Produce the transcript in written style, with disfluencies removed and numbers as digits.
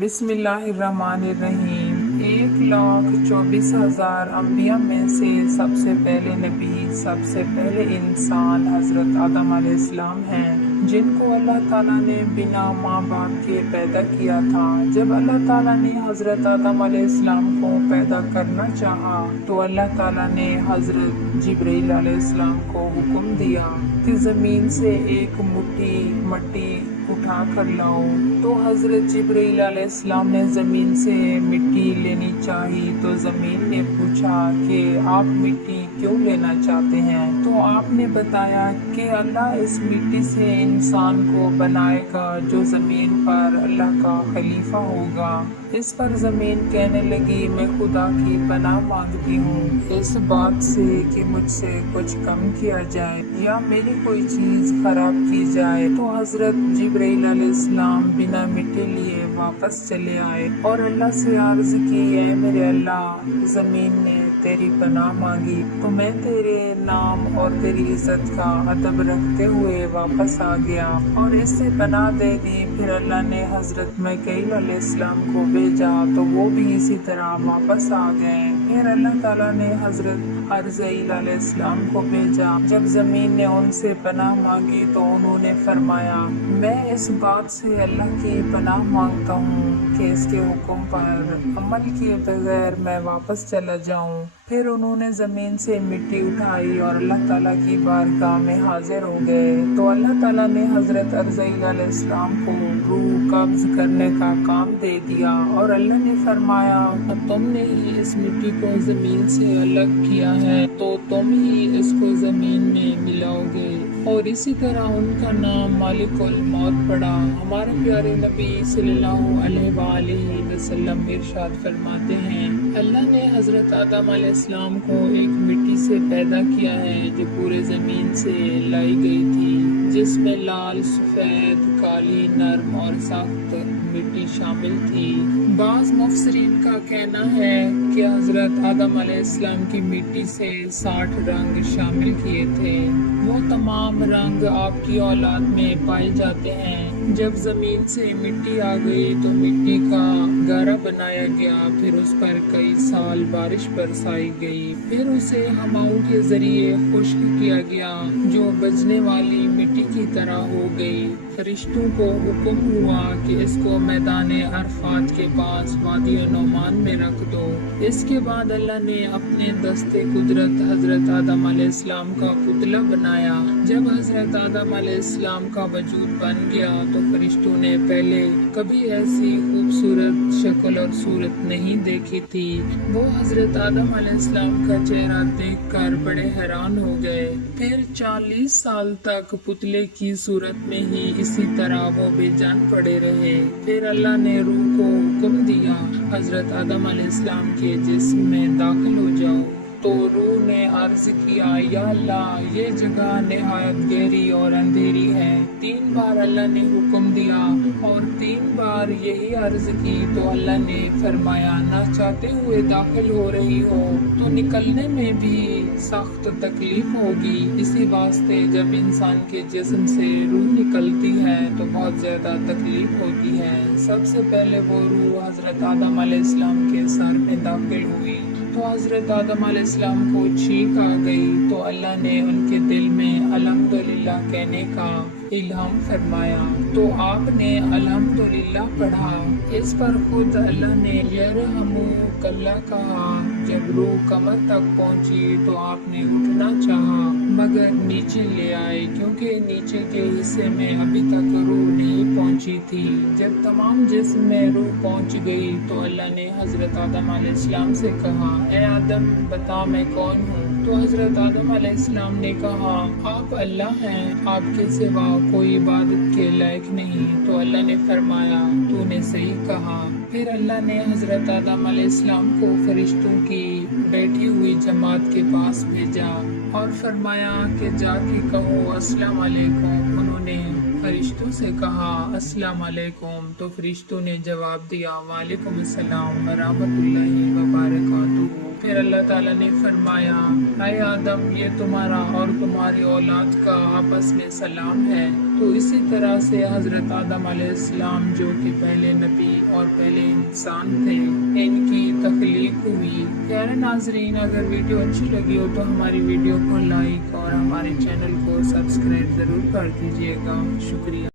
بسم اللہ الرحمن الرحیم۔ 1,24,000 انبیاء میں سے سب سے پہلے نبی، سب سے پہلے انسان حضرت آدم علیہ السلام ہیں، جن کو اللہ تعالیٰ نے بنا ماں باپ کے پیدا کیا تھا۔ جب اللہ تعالیٰ نے حضرت آدم علیہ السلام کو پیدا کرنا چاہا تو اللہ تعالیٰ نے حضرت جبرائیل علیہ السلام کو حکم دیا کہ زمین سے ایک مٹھی مٹی اٹھا کر لاؤ۔ تو حضرت جبرائیل علیہ السلام نے زمین سے مٹی لینی چاہی تو زمین نے پوچھا کہ آپ مٹی کیوں لینا چاہتے ہیں؟ تو آپ نے بتایا کہ اللہ اس مٹی سے انسان کو بنائے گا جو زمین پر اللہ کا خلیفہ ہوگا۔ اس پر زمین کہنے لگی میں خدا کی پناہ مانگتی ہوں اس بات سے کہ مجھ سے کچھ کم کیا جائے یا میری کوئی چیز خراب کی جائے۔ تو حضرت جبرائیل علیہ السلام بنا مٹی لیے واپس چلے آئے اور اللہ سے عرض کی اے میرے اللہ، زمین نے تیری پناہ مانگی تو میں تیرے نام اور تیری عزت کا ادب رکھتے ہوئے واپس آ گیا اور اس سے پناہ دے دی۔ پھر اللہ نے حضرت میکائیل علیہ السلام کو بھیجا تو وہ بھی اسی طرح واپس آ گئے۔ پھر اللہ تعالیٰ نے حضرت عزرائیل علیہ السلام کو بھیجا۔ جب زمین نے ان سے پناہ مانگی تو انہوں نے فرمایا میں اس بات سے اللہ کی پناہ مانگتا ہوں کہ اس کے حکم پر عمل کیے بغیر میں واپس چلا جاؤں۔ پھر انہوں نے زمین سے مٹی اٹھائی اور اللہ تعالیٰ کی بارگاہ میں حاضر ہو گئے تو اللہ تعالیٰ نے حضرت عزرائیل علیہ السلام کو روح قبض کرنے کا کام دے دیا اور اللہ نے فرمایا تم نے ہی اس مٹی کو زمین سے الگ کیا ہے تو تم ہی اس کو زمین میں ملاؤ گے۔ اور اسی طرح ان کا نام مالک الموت پڑا۔ ہمارے پیارے نبی صلی اللہ علیہ وآلہ وسلم ارشاد فرماتے ہیں اللہ نے حضرت آدم علیہ السلام کو ایک مٹی سے پیدا کیا ہے جو پورے زمین سے لائی گئی تھی، جس میں لال، سفید، کالی، نرم اور سخت مٹی شامل تھی۔ بعض مفسرین کا کہنا ہے کہ حضرت آدم علیہ السلام کی مٹی سے 60 رنگ شامل کیے تھے۔ وہ تمام رنگ آپ کی اولاد میں پائے جاتے ہیں۔ جب زمین سے مٹی آ گئی تو مٹی کا گارا بنایا گیا، پھر اس پر کئی سال بارش برسائی گئی، پھر اسے ہواؤں کے ذریعے خشک کیا گیا جو بجنے والی مٹی کی طرح ہو گئی۔ فرشتوں کو حکم ہوا کہ اس کو میدان عرفات کے پاس وادی نعمان میں رکھ دو۔ اس کے بعد اللہ نے اپنے دستے قدرت حضرت آدم علیہ السلام کا پتلا بنایا۔ جب حضرت آدم علیہ السلام کا وجود بن گیا تو فرشتوں نے پہلے کبھی ایسی خوبصورت شکل اور صورت نہیں دیکھی تھی۔ وہ حضرت آدم علیہ السلام کا چہرہ دیکھ کر بڑے حیران ہو گئے۔ پھر 40 سال تک پتلے کی صورت میں ہی اسی طرح وہ بے جان پڑے رہے۔ پھر اللہ نے روح کو حکم دیا حضرت آدم علیہ السلام کے جسم میں داخل ہو جاؤ۔ تو روح نے عرض کیا یا اللہ، یہ جگہ نہایت گہری اور اندھیری ہے۔ 3 بار اللہ نے حکم دیا اور 3 بار یہی عرض کی تو اللہ نے فرمایا نہ چاہتے ہوئے داخل ہو رہی ہو تو نکلنے میں بھی سخت تکلیف ہوگی۔ اسی واسطے جب انسان کے جسم سے روح نکلتی ہے تو بہت زیادہ تکلیف ہوتی ہے۔ سب سے پہلے وہ روح حضرت آدم علیہ السلام کے سر میں داخل ہوئی تو حضرت آدم علیہ السلام کو چھینک آ گئی تو اللہ نے ان کے دل میں الحمدللہ کہنے کا الہام فرمایا تو آپ نے الحمدللہ پڑھا۔ اس پر خود اللہ نے یرحمک اللہ کہا۔ جب روح کمر تک پہنچی تو آپ نے اٹھنا چاہا مگر نیچے لے آئے کیونکہ نیچے کے حصے میں ابھی تک روح نہیں پہنچی تھی۔ جب تمام جسم میں روح پہنچ گئی تو اللہ نے حضرت آدم علیہ السلام سے کہا اے آدم بتا میں کون ہوں؟ تو حضرت آدم علیہ السلام نے کہا آپ اللہ ہیں، آپ کے سوا کوئی عبادت کے لائق نہیں۔ تو اللہ نے فرمایا تو نے صحیح کہا۔ پھر اللہ نے حضرت آدم علیہ السلام کو فرشتوں کی بیٹھی ہوئی جماعت کے پاس بھیجا اور فرمایا کہ جا کے کہو السلام علیکم۔ انہوں نے فرشتوں سے کہا السلام علیکم، تو فرشتوں نے جواب دیا وعلیکم السلام ورحمۃ اللہ وبرکاتہ۔ پھر اللہ تعالیٰ نے فرمایا اے آدم، یہ تمہارا اور تمہاری اولاد کا آپس میں سلام ہے۔ تو اسی طرح سے حضرت آدم علیہ السلام جو کہ پہلے نبی اور پہلے انسان تھے، ان کی تخلیق ہوئی۔ پیارے ناظرین، اگر ویڈیو اچھی لگی ہو تو ہماری ویڈیو کو لائک اور ہمارے چینل کو سبسکرائب ضرور کر دیجیے گا۔ شکریہ۔